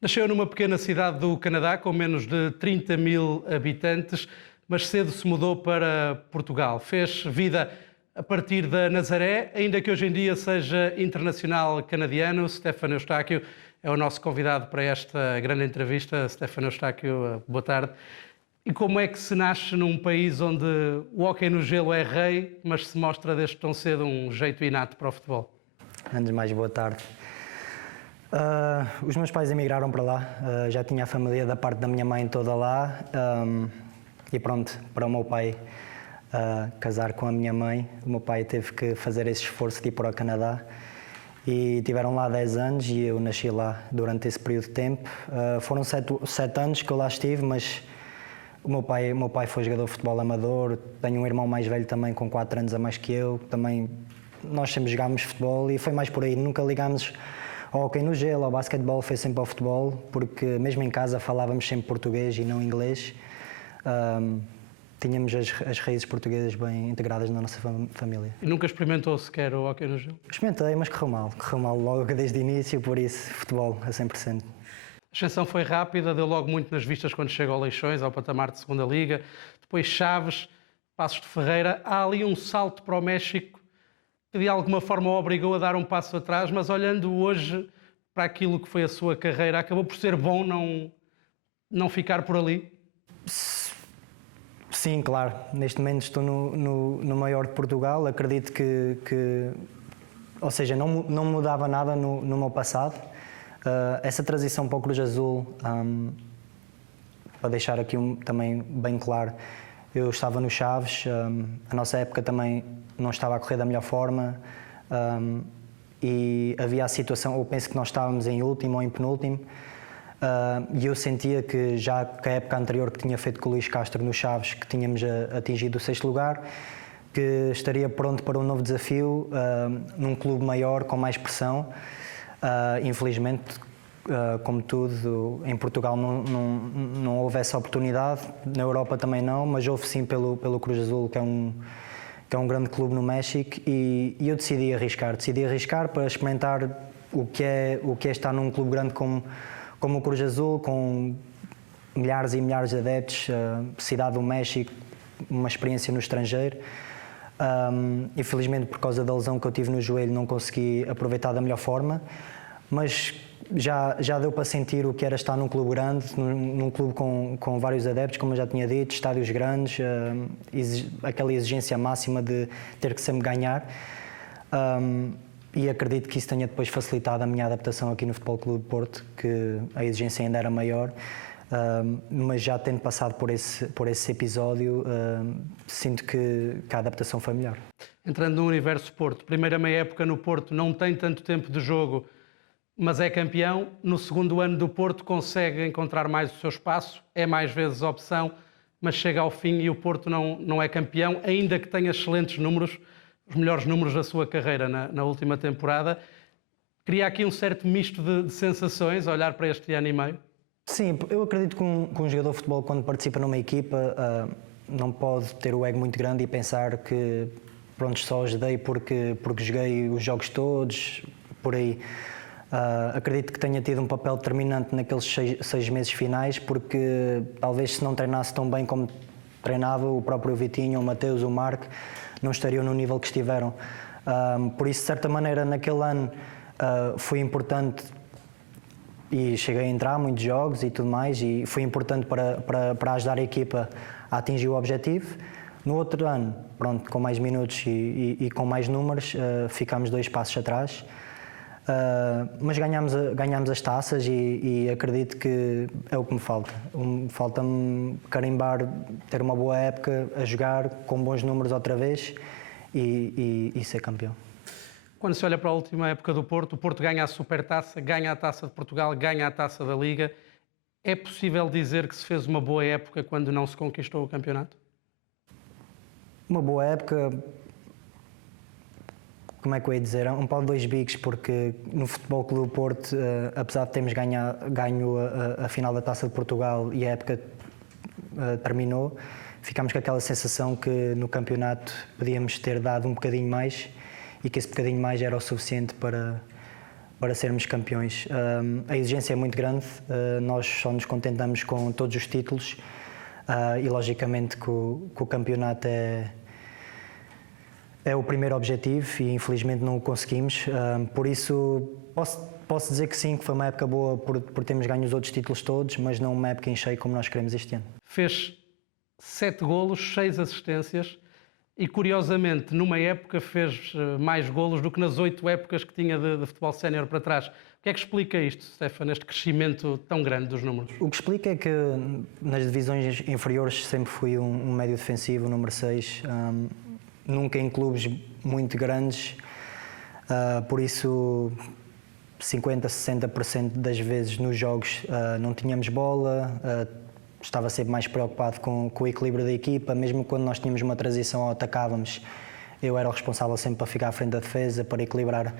Nasceu numa pequena cidade do Canadá com menos de 30 mil habitantes, mas cedo se mudou para Portugal. Fez vida a partir da Nazaré, ainda que hoje em dia seja internacional canadiano. Stefano Eustáquio é o nosso convidado para esta grande entrevista. Stefano Eustáquio, boa tarde. E como é que se nasce num país onde o hóquei no gelo é rei, mas se mostra desde tão cedo um jeito inato para o futebol? Antes de mais, boa tarde. Os meus pais emigraram para lá, já tinha a família da parte da minha mãe toda lá, e pronto, para o meu pai casar com a minha mãe, o meu pai teve que fazer esse esforço de ir para o Canadá e tiveram lá 10 anos e eu nasci lá durante esse período de tempo. Foram 7 anos que eu lá estive, mas o meu pai foi jogador de futebol amador, tenho um irmão mais velho também com 4 anos a mais que eu, também nós sempre jogámos futebol e foi mais por aí, nunca ligámos ao hóquei no gelo, ao basquetebol, foi sempre ao futebol, porque mesmo em casa falávamos sempre português e não inglês. Tínhamos as raízes portuguesas bem integradas na nossa família. E nunca experimentou sequer o hóquei no gelo? Experimentei, mas correu mal logo desde o início, por isso futebol a 100%. A ascensão foi rápida, deu logo muito nas vistas quando chega ao Leixões, ao patamar de segunda liga, depois Chaves, Paços de Ferreira. Há ali um salto para o México que de alguma forma o obrigou a dar um passo atrás, mas olhando hoje para aquilo que foi a sua carreira, acabou por ser bom não ficar por ali? Sim, claro. Neste momento estou no maior de Portugal. Acredito que ou seja, não mudava nada no meu passado. Essa transição para o Cruz Azul, para deixar aqui também bem claro, eu estava no Chaves, a nossa época também não estava a correr da melhor forma, e havia a situação, eu penso que nós estávamos em último ou em penúltimo, e eu sentia que já que a época anterior que tinha feito com o Luís Castro no Chaves, que tínhamos atingido o 6º lugar, que estaria pronto para um novo desafio, num clube maior, com mais pressão. Infelizmente, como tudo, em Portugal não houve essa oportunidade, na Europa também não, mas houve sim pelo Cruz Azul, que é um grande clube no México, e eu decidi arriscar para experimentar o que é estar num clube grande como o Cruz Azul, com milhares e milhares de adeptos, cidade do México, uma experiência no estrangeiro. Infelizmente, por causa da lesão que eu tive no joelho, não consegui aproveitar da melhor forma, mas já deu para sentir o que era estar num clube grande, num clube com vários adeptos, como eu já tinha dito, estádios grandes, aquela exigência máxima de ter que sempre ganhar. E acredito que isso tenha depois facilitado a minha adaptação aqui no Futebol Clube do Porto, que a exigência ainda era maior. Mas já tendo passado por esse episódio, sinto que a adaptação foi melhor. Entrando no universo Porto, primeira meia época no Porto, não tem tanto tempo de jogo, mas é campeão. No segundo ano do Porto consegue encontrar mais o seu espaço, é mais vezes opção, mas chega ao fim e o Porto não é campeão, ainda que tenha excelentes números, os melhores números da sua carreira na última temporada. Cria aqui um certo misto de sensações, olhar para este ano e meio. Sim, eu acredito que um jogador de futebol, quando participa numa equipa, não pode ter o ego muito grande e pensar que pronto, só ajudei porque joguei os jogos todos, por aí. Acredito que tenha tido um papel determinante naqueles 6 meses finais, porque talvez se não treinasse tão bem como treinava, o próprio Vitinho, o Mateus, o Marco, não estariam no nível que estiveram. Por isso, de certa maneira, naquele ano foi importante e cheguei a entrar muitos jogos e tudo mais, e foi importante para ajudar a equipa a atingir o objetivo. No outro ano, pronto, com mais minutos e com mais números, ficámos 2 passos atrás. Mas ganhámos as taças e acredito que é o que me falta. Falta-me carimbar, ter uma boa época, a jogar com bons números outra vez e ser campeão. Quando se olha para a última época do Porto, o Porto ganha a Supertaça, ganha a Taça de Portugal, ganha a Taça da Liga. É possível dizer que se fez uma boa época quando não se conquistou o campeonato? Uma boa época, como é que eu ia dizer? Um pau de 2 bicos, porque no Futebol Clube do Porto, apesar de termos ganho a final da Taça de Portugal e a época terminou, ficámos com aquela sensação que no campeonato podíamos ter dado um bocadinho mais e que esse bocadinho mais era o suficiente para sermos campeões. A exigência é muito grande, nós só nos contentamos com todos os títulos e logicamente que o campeonato é o primeiro objetivo e infelizmente não o conseguimos, por isso posso dizer que sim, que foi uma época boa por termos ganho os outros títulos todos, mas não uma época em cheio como nós queremos este ano. Fez 7 golos, 6 assistências e, curiosamente, numa época fez mais golos do que nas 8 épocas que tinha de futebol sénior para trás. O que é que explica isto, Stefan, este crescimento tão grande dos números? O que explica é que nas divisões inferiores sempre fui um médio defensivo, um número 6, nunca em clubes muito grandes, por isso 50, 60% das vezes nos jogos não tínhamos bola, estava sempre mais preocupado com o equilíbrio da equipa, mesmo quando nós tínhamos uma transição ou atacávamos, eu era o responsável sempre para ficar à frente da defesa, para equilibrar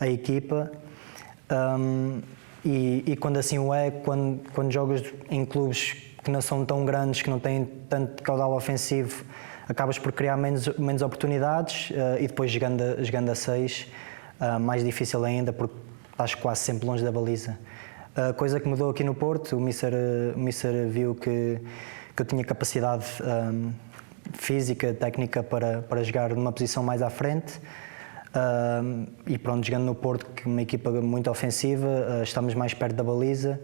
a equipa. E quando assim o é, quando jogas em clubes que não são tão grandes, que não têm tanto caudal ofensivo, acabas por criar menos oportunidades e depois jogando a 6, mais difícil ainda, porque estás quase sempre longe da baliza. A coisa que mudou aqui no Porto, o Mister viu que eu tinha capacidade física, técnica para jogar numa posição mais à frente. E pronto, jogando no Porto, que é uma equipa muito ofensiva, estamos mais perto da baliza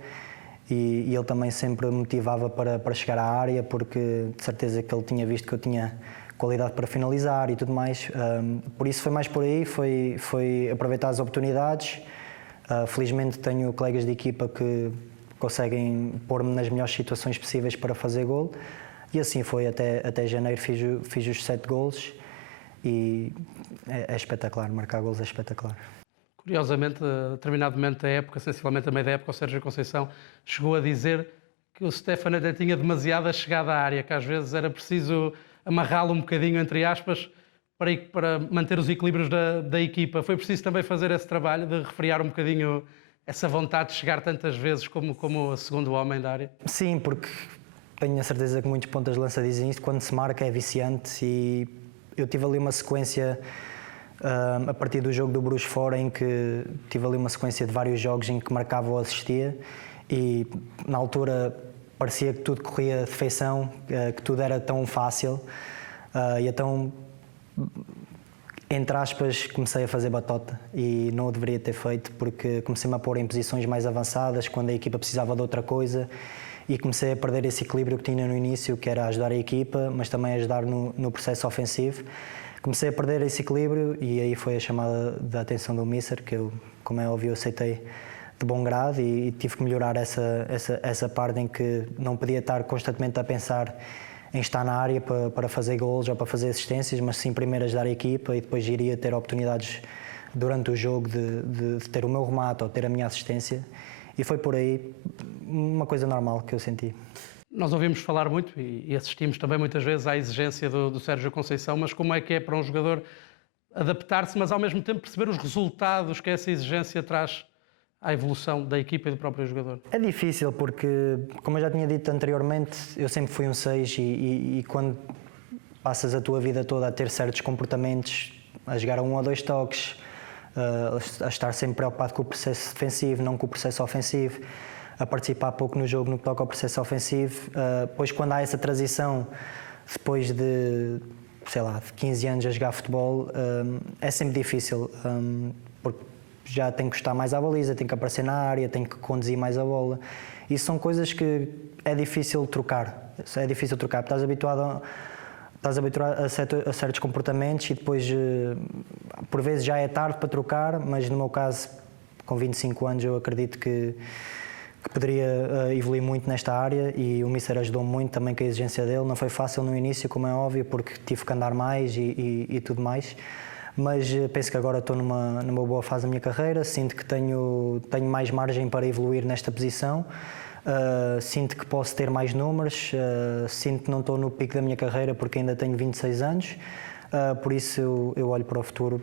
e ele também sempre me motivava para chegar à área, porque de certeza que ele tinha visto que eu tinha qualidade para finalizar e tudo mais. Por isso foi mais por aí, foi aproveitar as oportunidades. Felizmente tenho colegas de equipa que conseguem pôr-me nas melhores situações possíveis para fazer gol e assim foi até janeiro, fiz os 7 golos e é espetacular, marcar golos é espetacular. Curiosamente, a determinado momento da época, sensivelmente a meio da época, o Sérgio Conceição chegou a dizer que o Stefan até tinha demasiada chegada à área, que às vezes era preciso amarrá-lo um bocadinho, entre aspas, para manter os equilíbrios da equipa. Foi preciso também fazer esse trabalho de refriar um bocadinho essa vontade de chegar tantas vezes como o segundo homem da área? Sim, porque tenho a certeza que muitos pontas de lança dizem isto, quando se marca é viciante e eu tive ali uma sequência a partir do jogo do Bruges fora em que tive ali uma sequência de vários jogos em que marcava ou assistia e na altura parecia que tudo corria de feição, que tudo era tão fácil e então, entre aspas, comecei a fazer batota e não o deveria ter feito porque comecei-me a pôr em posições mais avançadas quando a equipa precisava de outra coisa e comecei a perder esse equilíbrio que tinha no início, que era ajudar a equipa, mas também ajudar no processo ofensivo. Comecei a perder esse equilíbrio e aí foi a chamada da atenção do Mister, que eu, como é óbvio, aceitei de bom grado e tive que melhorar essa parte em que não podia estar constantemente a pensar em estar na área para fazer golos ou para fazer assistências, mas sim primeiro ajudar a equipa e depois iria ter oportunidades durante o jogo de ter o meu remate ou ter a minha assistência e foi por aí uma coisa normal que eu senti. Nós ouvimos falar muito e assistimos também muitas vezes à exigência do Sérgio Conceição, mas como é que é para um jogador adaptar-se, mas ao mesmo tempo perceber os resultados que essa exigência traz à evolução da equipa e do próprio jogador? É difícil porque, como eu já tinha dito anteriormente, eu sempre fui um 6 e quando passas a tua vida toda a ter certos comportamentos, a jogar a 1 ou 2 toques, a estar sempre preocupado com o processo defensivo, não com o processo ofensivo, a participar pouco no jogo no que toca ao processo ofensivo, depois quando há essa transição, depois de, sei lá, de 15 anos a jogar futebol, é sempre difícil, porque já tenho que estar mais à baliza, tenho que aparecer na área, tenho que conduzir mais a bola. Isso são coisas que é difícil trocar. É difícil trocar, porque estás habituado a certos comportamentos e depois, por vezes, já é tarde para trocar, mas no meu caso, com 25 anos, eu acredito que poderia evoluir muito nesta área e o Mister ajudou-me muito também com a exigência dele. Não foi fácil no início, como é óbvio, porque tive que andar mais e tudo mais. Mas penso que agora estou numa boa fase da minha carreira, sinto que tenho mais margem para evoluir nesta posição, sinto que posso ter mais números, sinto que não estou no pico da minha carreira porque ainda tenho 26 anos, por isso eu olho para o futuro,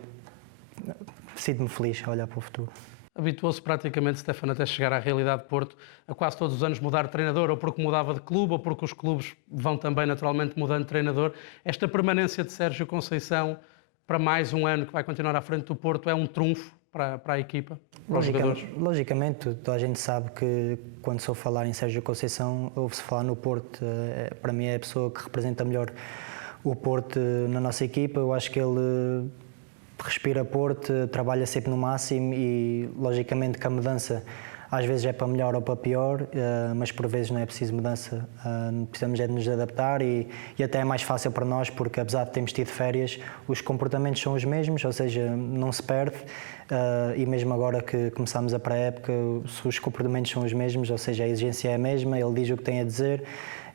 sinto-me feliz a olhar para o futuro. Habituou-se praticamente, Stefan, até chegar à realidade de Porto, a quase todos os anos mudar de treinador, ou porque mudava de clube, ou porque os clubes vão também naturalmente mudando de treinador. Esta permanência de Sérgio Conceição para mais um ano que vai continuar à frente do Porto é um trunfo para a equipa, para os jogadores? Logicamente, toda a gente sabe que quando se ouve falar em Sérgio Conceição, ouve-se falar no Porto. Para mim é a pessoa que representa melhor o Porto na nossa equipa. Eu acho que ele respira Porto, trabalha sempre no máximo e logicamente que a mudança às vezes é para melhor ou para pior, mas por vezes não é preciso mudança. Precisamos é de nos adaptar e até é mais fácil para nós porque apesar de termos tido férias, os comportamentos são os mesmos, ou seja, não se perde e mesmo agora que começamos a pré-época, os comportamentos são os mesmos, ou seja, a exigência é a mesma, ele diz o que tem a dizer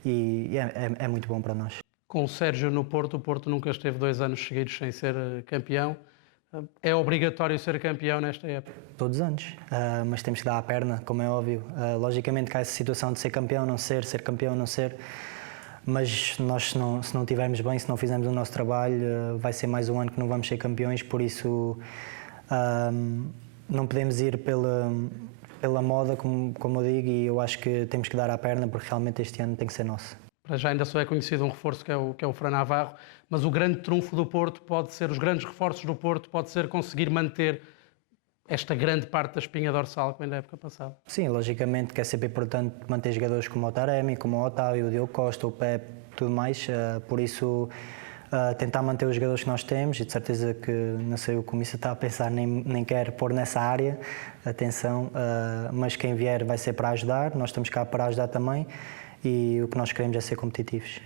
e é muito bom para nós. Com o Sérgio no Porto, o Porto nunca esteve 2 anos seguidos sem ser campeão. É obrigatório ser campeão nesta época? Todos os anos, mas temos que dar a perna, como é óbvio. Logicamente que há essa situação de ser campeão, não ser campeão, não ser, mas nós se não estivermos bem, se não fizermos o nosso trabalho, vai ser mais um ano que não vamos ser campeões, por isso não podemos ir pela moda, como eu digo, e eu acho que temos que dar a perna porque realmente este ano tem que ser nosso. Para já ainda só é conhecido um reforço que é o Fran Navarro, mas o grande trunfo do Porto pode ser, os grandes reforços do Porto pode ser conseguir manter esta grande parte da espinha dorsal que vem da época passada. Sim, logicamente que é sempre importante manter jogadores como o Taremi, como o Otávio, o Diogo Costa, o Pepe, tudo mais, por isso tentar manter os jogadores que nós temos e de certeza que não sei o que o Missa está a pensar, nem quer pôr nessa área, atenção, mas quem vier vai ser para ajudar, nós estamos cá para ajudar também e o que nós queremos é ser competitivos.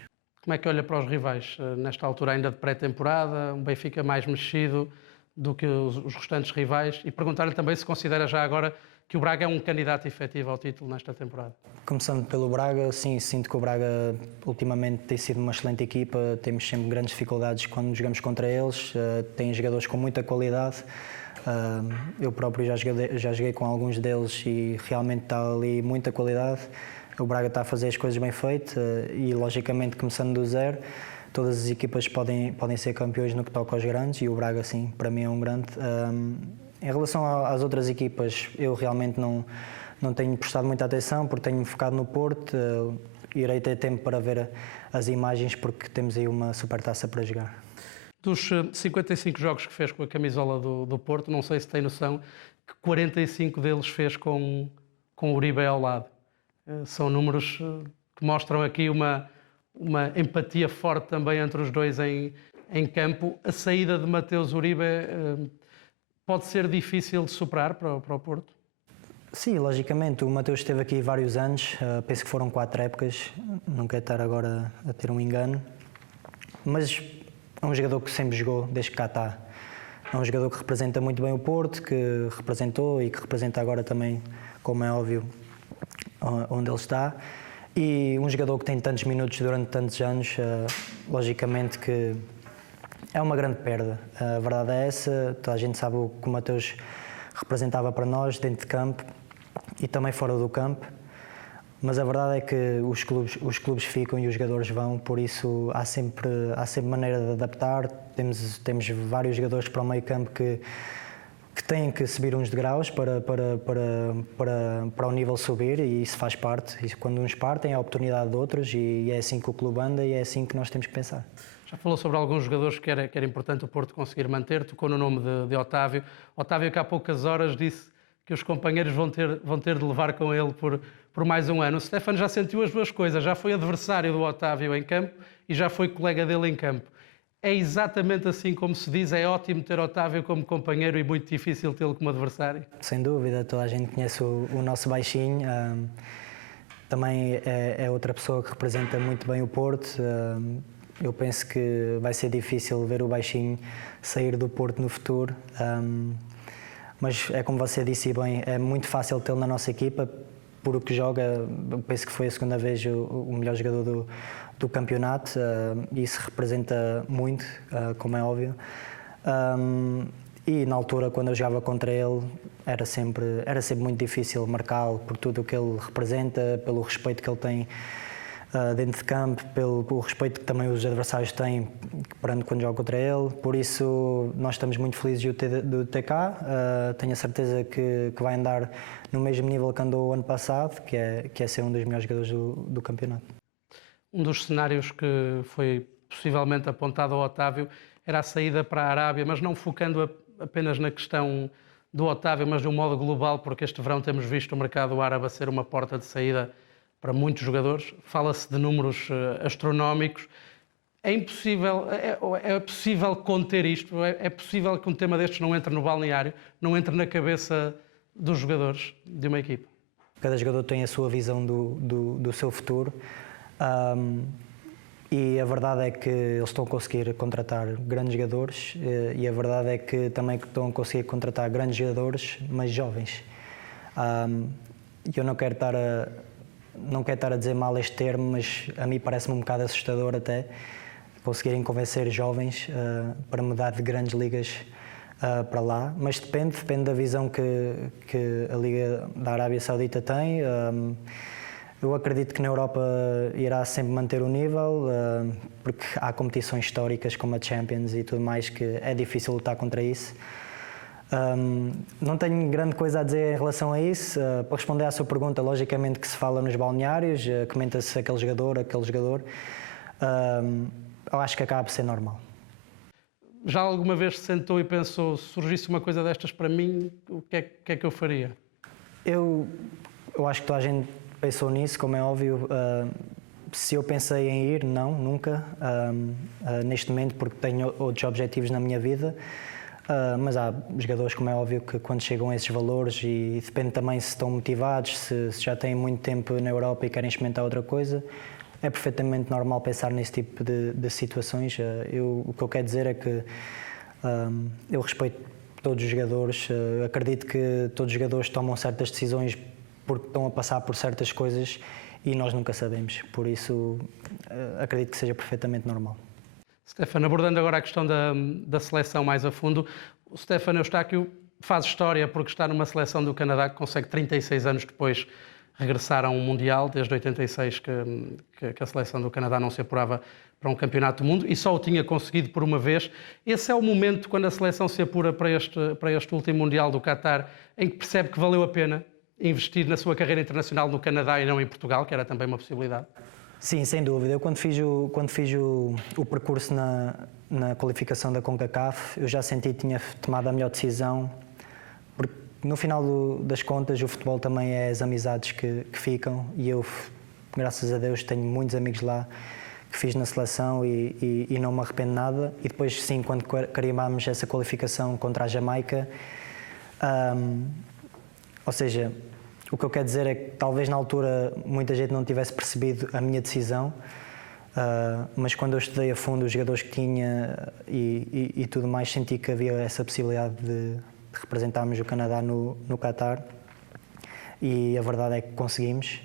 Como é que olha para os rivais nesta altura ainda de pré-temporada, um Benfica mais mexido do que os restantes rivais e perguntar-lhe também se considera já agora que o Braga é um candidato efetivo ao título nesta temporada? Começando pelo Braga, sim, sinto que o Braga ultimamente tem sido uma excelente equipa, temos sempre grandes dificuldades quando jogamos contra eles, têm jogadores com muita qualidade, eu próprio já joguei com alguns deles e realmente está ali muita qualidade. O Braga está a fazer as coisas bem feitas e, logicamente, começando do zero, todas as equipas podem ser campeões no que toca aos grandes e o Braga, sim, para mim é um grande. Em relação às outras equipas, eu realmente não tenho prestado muita atenção porque tenho-me focado no Porto. Irei ter tempo para ver as imagens porque temos aí uma supertaça para jogar. Dos 55 jogos que fez com a camisola do Porto, não sei se tem noção que 45 deles fez com o Uribe ao lado. São números que mostram aqui uma empatia forte também entre os dois em campo. A saída de Mateus Uribe pode ser difícil de superar para o Porto? Sim, logicamente. O Mateus esteve aqui vários anos, penso que foram 4 épocas, não quero estar agora a ter um engano, mas é um jogador que sempre jogou desde que cá está. É um jogador que representa muito bem o Porto, que representou e que representa agora também, como é óbvio, onde ele está, e um jogador que tem tantos minutos durante tantos anos, logicamente que é uma grande perda. A verdade é essa, toda a gente sabe o que o Mateus representava para nós dentro de campo e também fora do campo, mas a verdade é que os clubes ficam e os jogadores vão, por isso há sempre maneira de adaptar. Temos vários jogadores para o meio campo que têm que subir uns degraus para o nível subir e isso faz parte. E quando uns partem, é a oportunidade de outros e é assim que o clube anda e é assim que nós temos que pensar. Já falou sobre alguns jogadores que era importante o Porto conseguir manter, tocou no nome de Otávio. Otávio que há poucas horas disse que os companheiros vão ter de levar com ele por mais um ano. O Stefano já sentiu as duas coisas, já foi adversário do Otávio em campo e já foi colega dele em campo. É exatamente assim como se diz, é ótimo ter Otávio como companheiro e muito difícil tê-lo como adversário? Sem dúvida, toda a gente conhece o nosso baixinho, também é outra pessoa que representa muito bem o Porto. Eu penso que vai ser difícil ver o baixinho sair do Porto no futuro, mas é como você disse bem, é muito fácil tê-lo na nossa equipa, por o que joga. Eu penso que foi a segunda vez o melhor jogador do campeonato, isso representa muito, como é óbvio, e na altura quando eu jogava contra ele era sempre muito difícil marcá-lo por tudo o que ele representa, pelo respeito que ele tem dentro de campo, pelo respeito que também os adversários têm quando jogam contra ele. Por isso nós estamos muito felizes de ter cá. Tenho a certeza que vai andar no mesmo nível que andou o ano passado, que é ser um dos melhores jogadores do campeonato. Um dos cenários que foi possivelmente apontado ao Otávio era a saída para a Arábia, mas não focando apenas na questão do Otávio, mas de um modo global, porque este verão temos visto o mercado árabe a ser uma porta de saída para muitos jogadores. Fala-se de números astronómicos. É impossível, é possível conter isto? É possível que um tema destes não entre no balneário, não entre na cabeça dos jogadores de uma equipa? Cada jogador tem a sua visão do seu futuro. E a verdade é que eles estão a conseguir contratar grandes jogadores e a verdade é que também estão a conseguir contratar grandes jogadores, mas jovens. Eu não quero estar a dizer mal este termo, mas a mim parece-me um bocado assustador até conseguirem convencer jovens para mudar de grandes ligas para lá, mas depende da visão que a Liga da Arábia Saudita tem. Eu acredito que na Europa irá sempre manter o nível, porque há competições históricas como a Champions e tudo mais que é difícil lutar contra isso. Não tenho grande coisa a dizer em relação a isso. Para responder à sua pergunta, logicamente que se fala nos balneários, comenta-se aquele jogador. Eu acho que acaba por ser normal. Já alguma vez se sentou e pensou, se surgisse uma coisa destas para mim, o que é que eu faria? Eu acho que toda a gente pensou nisso, como é óbvio. Se eu pensei em ir, não, nunca, neste momento, porque tenho outros objetivos na minha vida. Mas há jogadores, como é óbvio, que quando chegam a esses valores, e depende também se estão motivados, se já têm muito tempo na Europa e querem experimentar outra coisa, é perfeitamente normal pensar nesse tipo de situações. O que eu quero dizer é que eu respeito todos os jogadores, acredito que todos os jogadores tomam certas decisões porque estão a passar por certas coisas e nós nunca sabemos, por isso acredito que seja perfeitamente normal. Stefano, abordando agora a questão da seleção mais a fundo, o Stefano Eustáquio faz história porque está numa seleção do Canadá que consegue 36 anos depois regressar a um Mundial, desde 86 que a seleção do Canadá não se apurava para um campeonato do mundo e só o tinha conseguido por uma vez. Esse é o momento quando a seleção se apura para este último Mundial do Qatar, em que percebe que valeu a pena investir na sua carreira internacional no Canadá e não em Portugal, que era também uma possibilidade? Sim, sem dúvida. Eu quando fiz o percurso na qualificação da CONCACAF, eu já senti que tinha tomado a melhor decisão, porque no final das contas o futebol também é as amizades que ficam e eu, graças a Deus, tenho muitos amigos lá que fiz na seleção e não me arrependo nada. E depois, sim, quando carimbámos essa qualificação contra a Jamaica, ou seja, o que eu quero dizer é que talvez na altura muita gente não tivesse percebido a minha decisão, mas quando eu estudei a fundo os jogadores que tinha e tudo mais, senti que havia essa possibilidade de representarmos o Canadá no Qatar e a verdade é que conseguimos.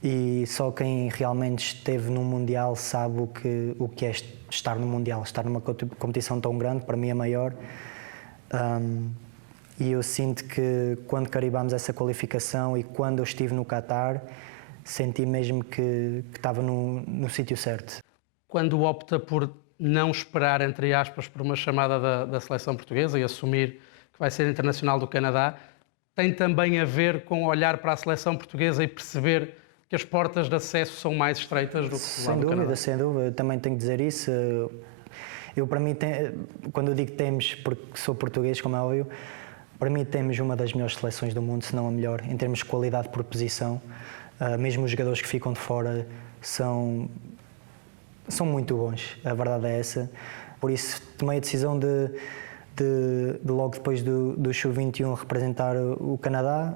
E só quem realmente esteve num Mundial sabe o que é estar no Mundial, estar numa competição tão grande, para mim a maior. E eu sinto que quando carimbámos essa qualificação e quando eu estive no Qatar, senti mesmo que estava no sítio certo. Quando opta por não esperar, entre aspas, por uma chamada da seleção portuguesa e assumir que vai ser internacional do Canadá, tem também a ver com olhar para a seleção portuguesa e perceber que as portas de acesso são mais estreitas do que lá do Canadá? Sem dúvida, também tenho que dizer isso. Eu, para mim, quando eu digo temos, porque sou português, como é óbvio, para mim temos uma das melhores seleções do mundo, se não a melhor, em termos de qualidade por posição. Mesmo os jogadores que ficam de fora são muito bons, a verdade é essa. Por isso tomei a decisão de logo depois do Sub-21 representar o Canadá.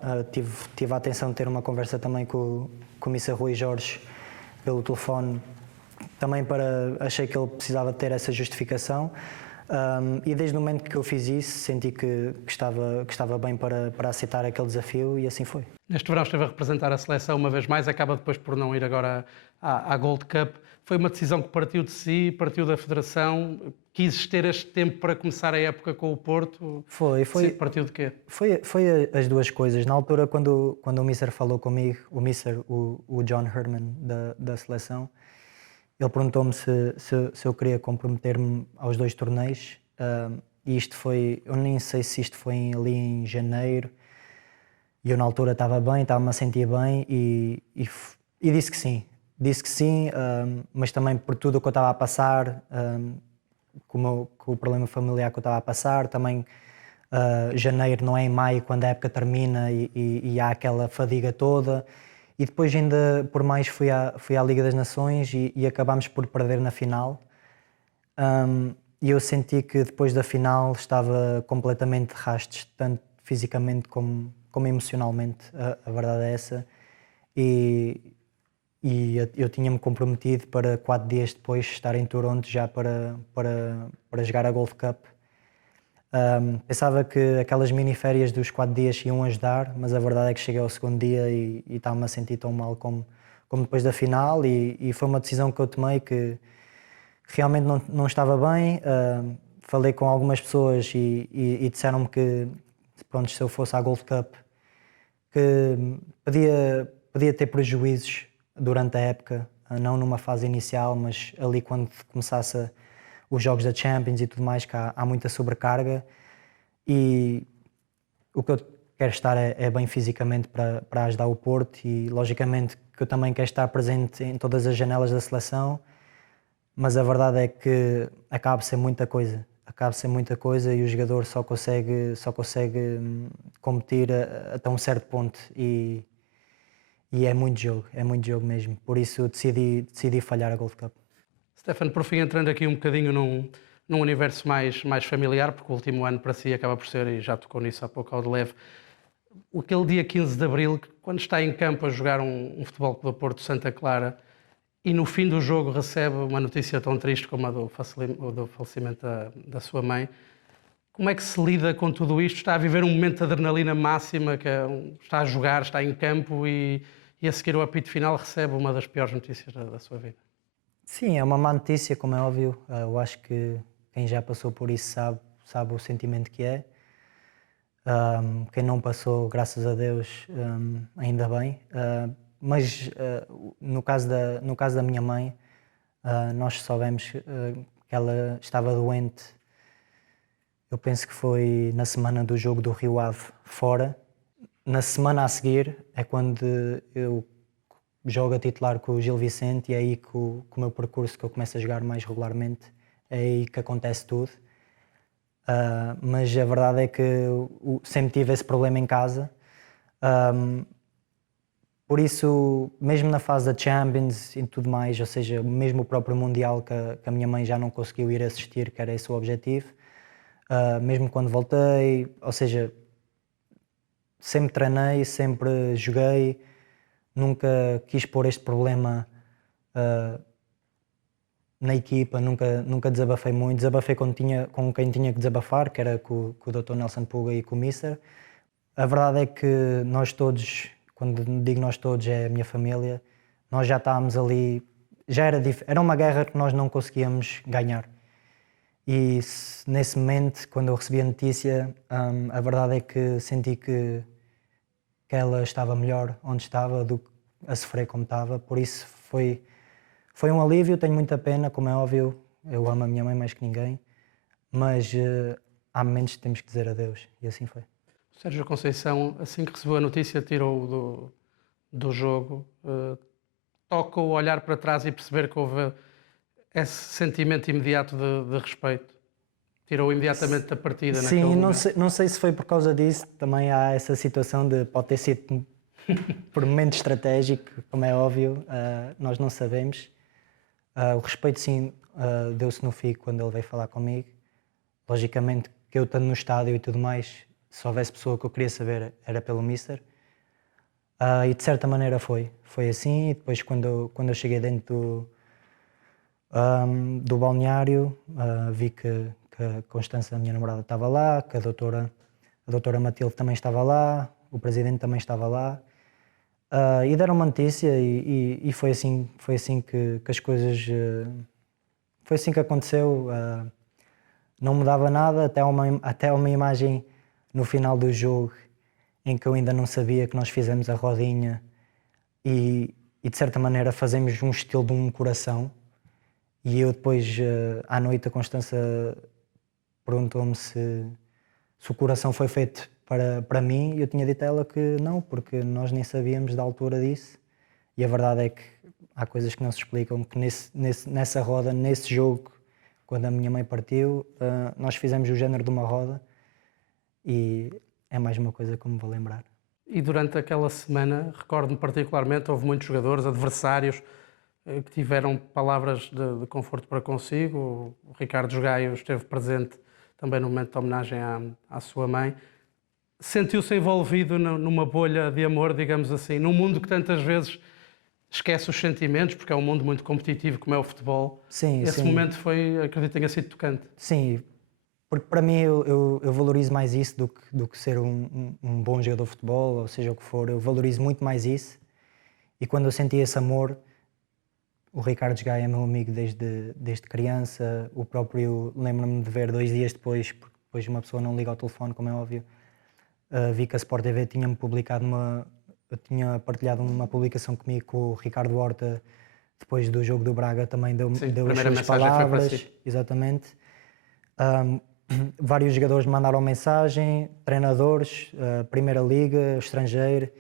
Tive a atenção de ter uma conversa também com o Mr. Rui Jorge pelo telefone, também achei que ele precisava ter essa justificação. E desde o momento que eu fiz isso, senti que estava bem para aceitar aquele desafio e assim foi. Neste verão esteve a representar a seleção uma vez mais, acaba depois por não ir agora à Gold Cup. Foi uma decisão que partiu de si, partiu da Federação, quis ter este tempo para começar a época com o Porto? Partiu de quê? Foi as duas coisas. Na altura, quando o Mister falou comigo, o John Herdman da seleção, ele perguntou-me se eu queria comprometer-me aos 2 torneios. E isto foi, eu nem sei se isto foi ali em janeiro. E eu na altura estava bem, estava-me a sentir bem e disse que sim. Disse que sim, mas também por tudo o que eu estava a passar, com o problema familiar que eu estava a passar, também janeiro não é em maio, quando a época termina e há aquela fadiga toda. E depois ainda, por mais, fui à Liga das Nações e acabámos por perder na final. E eu senti que depois da final estava completamente de rastos, tanto fisicamente como emocionalmente, a verdade é essa. E eu tinha-me comprometido para 4 dias depois estar em Toronto já para jogar a Gold Cup. Pensava que aquelas mini-férias dos 4 dias iam ajudar, mas a verdade é que cheguei ao segundo dia e estava-me a sentir tão mal como depois da final, e foi uma decisão que eu tomei que realmente não estava bem. Falei com algumas pessoas e disseram-me que, pronto, se eu fosse à Gold Cup, que podia ter prejuízos durante a época, não numa fase inicial, mas ali quando começasse os jogos da Champions e tudo mais, que há muita sobrecarga, e o que eu quero estar é bem fisicamente para ajudar o Porto, e logicamente que eu também quero estar presente em todas as janelas da seleção, mas a verdade é que acaba por ser muita coisa e o jogador só consegue competir até um certo ponto, e é muito jogo mesmo, por isso eu decidi falhar a Gold Cup. Stefano, por fim, entrando aqui um bocadinho num universo mais familiar, porque o último ano para si acaba por ser, e já tocou nisso há pouco ao de leve, aquele dia 15 de Abril, quando está em campo a jogar um Futebol Clube do Porto Santa Clara e no fim do jogo recebe uma notícia tão triste como a do falecimento da sua mãe, como é que se lida com tudo isto? Está a viver um momento de adrenalina máxima, está a jogar, está em campo e a seguir o apito final recebe uma das piores notícias da sua vida. Sim, é uma má notícia, como é óbvio. Eu acho que quem já passou por isso sabe o sentimento que é. Quem não passou, graças a Deus, ainda bem. Mas no caso da minha mãe, nós soubemos que ela estava doente. Eu penso que foi na semana do jogo do Rio Ave fora. Na semana a seguir é quando eu jogo a titular com o Gil Vicente, e é aí que o meu percurso, que eu começo a jogar mais regularmente, é aí que acontece tudo. Mas a verdade é que eu sempre tive esse problema em casa. Por isso, mesmo na fase da Champions e tudo mais, ou seja, mesmo o próprio Mundial que a minha mãe já não conseguiu ir assistir, que era esse o objetivo, mesmo quando voltei, ou seja, sempre treinei, sempre joguei, nunca quis pôr este problema na equipa, nunca desabafei muito. Desabafei com quem tinha que desabafar, que era com o Dr. Nelson Puga e com o Mister. A verdade é que nós todos, quando digo nós todos, é a minha família, nós já estávamos ali, era uma guerra que nós não conseguíamos ganhar. E nesse momento, quando eu recebi a notícia, a verdade é que senti que ela estava melhor onde estava do que a sofrer como estava, por isso foi um alívio. Tenho muita pena, como é óbvio, eu amo a minha mãe mais que ninguém, mas há momentos que temos que dizer adeus, e assim foi. Sérgio Conceição, assim que recebeu a notícia, tirou-o do jogo, toca-o olhar para trás e perceber que houve esse sentimento imediato de respeito. Tirou imediatamente da partida naquele momento. Sim, não sei se foi por causa disso, também há essa situação de pode ter sido por momento estratégico, como é óbvio, nós não sabemos. O respeito, sim, deu-se no fim quando ele veio falar comigo. Logicamente que eu estando no estádio e tudo mais, se houvesse pessoa que eu queria saber, era pelo Mister. E de certa maneira foi assim. E depois quando eu cheguei dentro do balneário, vi que a Constança, a minha namorada, estava lá, que a doutora Matilde também estava lá, o presidente também estava lá, e deram uma notícia, e foi assim que as coisas, foi assim que aconteceu. Não mudava nada, até uma imagem no final do jogo em que eu ainda não sabia que nós fizemos a rodinha e de certa maneira fazemos um estilo de um coração, e eu depois à noite a Constança perguntou-me se o coração foi feito para mim, e eu tinha dito a ela que não, porque nós nem sabíamos da altura disso, e a verdade é que há coisas que não se explicam, que nessa roda, nesse jogo, quando a minha mãe partiu, nós fizemos o género de uma roda, e é mais uma coisa que me vou lembrar. E durante aquela semana, recordo-me particularmente, houve muitos jogadores, adversários, que tiveram palavras de conforto para consigo. O Ricardo Gaio esteve presente também no momento de homenagem à sua mãe. Sentiu-se envolvido numa bolha de amor, digamos assim, num mundo que tantas vezes esquece os sentimentos, porque é um mundo muito competitivo como é o futebol. Sim, Esse sim. momento foi, acredito, tenha sido tocante. Sim, porque para mim eu valorizo mais isso do que ser um bom jogador de futebol, ou seja o que for. Eu valorizo muito mais isso. E quando eu senti esse amor, o Ricardo Gaia é meu amigo desde criança. O próprio, lembro-me de ver 2 dias depois, porque depois uma pessoa não liga ao telefone, como é óbvio. Vi que a Sport TV tinha partilhado uma publicação comigo com o Ricardo Horta, depois do jogo do Braga também deu Sim, as a primeira suas mensagem foi para palavras, si. exatamente. Vários jogadores mandaram mensagem, treinadores, Primeira Liga, estrangeiro,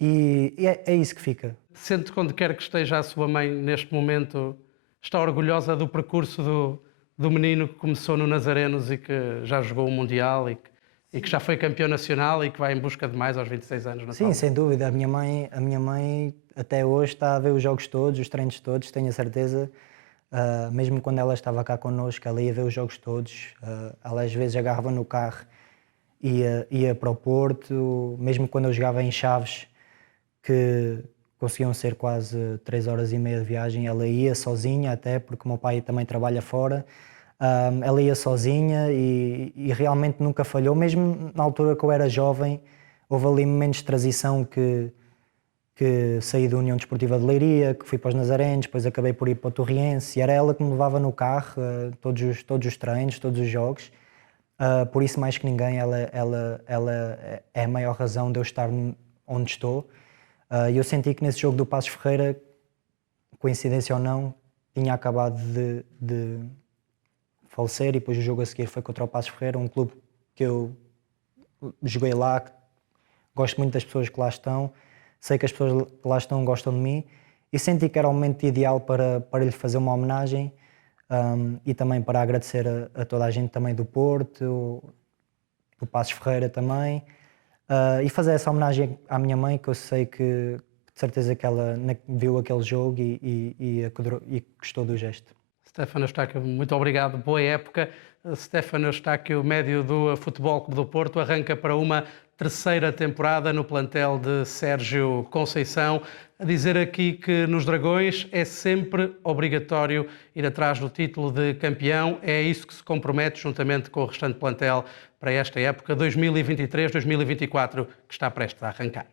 e é isso que fica. Sente quando quer que esteja a sua mãe neste momento, está orgulhosa do percurso do menino que começou no Nazarenos e que já jogou o Mundial e que já foi campeão nacional e que vai em busca de mais aos 26 anos, Sim, naturalmente. sem dúvida. A minha mãe até hoje está a ver os jogos todos, os treinos todos, tenho a certeza. Mesmo quando ela estava cá connosco, ela ia ver os jogos todos. Ela às vezes agarrava no carro e ia para o Porto. Mesmo quando eu jogava em Chaves, que conseguiam ser quase 3 horas e meia de viagem, ela ia sozinha até, porque o meu pai também trabalha fora. Ela ia sozinha e realmente nunca falhou. Mesmo na altura que eu era jovem, houve ali momentos de transição que saí da União Desportiva de Leiria, que fui para os Nazarenos, depois acabei por ir para o Torriense, e era ela que me levava no carro, todos os treinos, todos os jogos. Por isso, mais que ninguém, ela é a maior razão de eu estar onde estou. E eu senti que nesse jogo do Passos Ferreira, coincidência ou não, tinha acabado de falecer, e depois o jogo a seguir foi contra o Passos Ferreira, um clube que eu joguei lá, gosto muito das pessoas que lá estão, sei que as pessoas que lá estão gostam de mim, e senti que era o momento ideal para lhe fazer uma homenagem, e também para agradecer a toda a gente também do Porto, do Passos Ferreira também, e fazer essa homenagem à minha mãe, que eu sei que de certeza que ela viu aquele jogo e gostou do gesto. Stefano Eustáquio, muito obrigado, boa época. Stefano Eustáquio, médio do Futebol Clube do Porto, arranca para uma terceira temporada no plantel de Sérgio Conceição. A dizer aqui que nos Dragões é sempre obrigatório ir atrás do título de campeão. É isso que se compromete juntamente com o restante plantel para esta época 2023-2024 que está prestes a arrancar.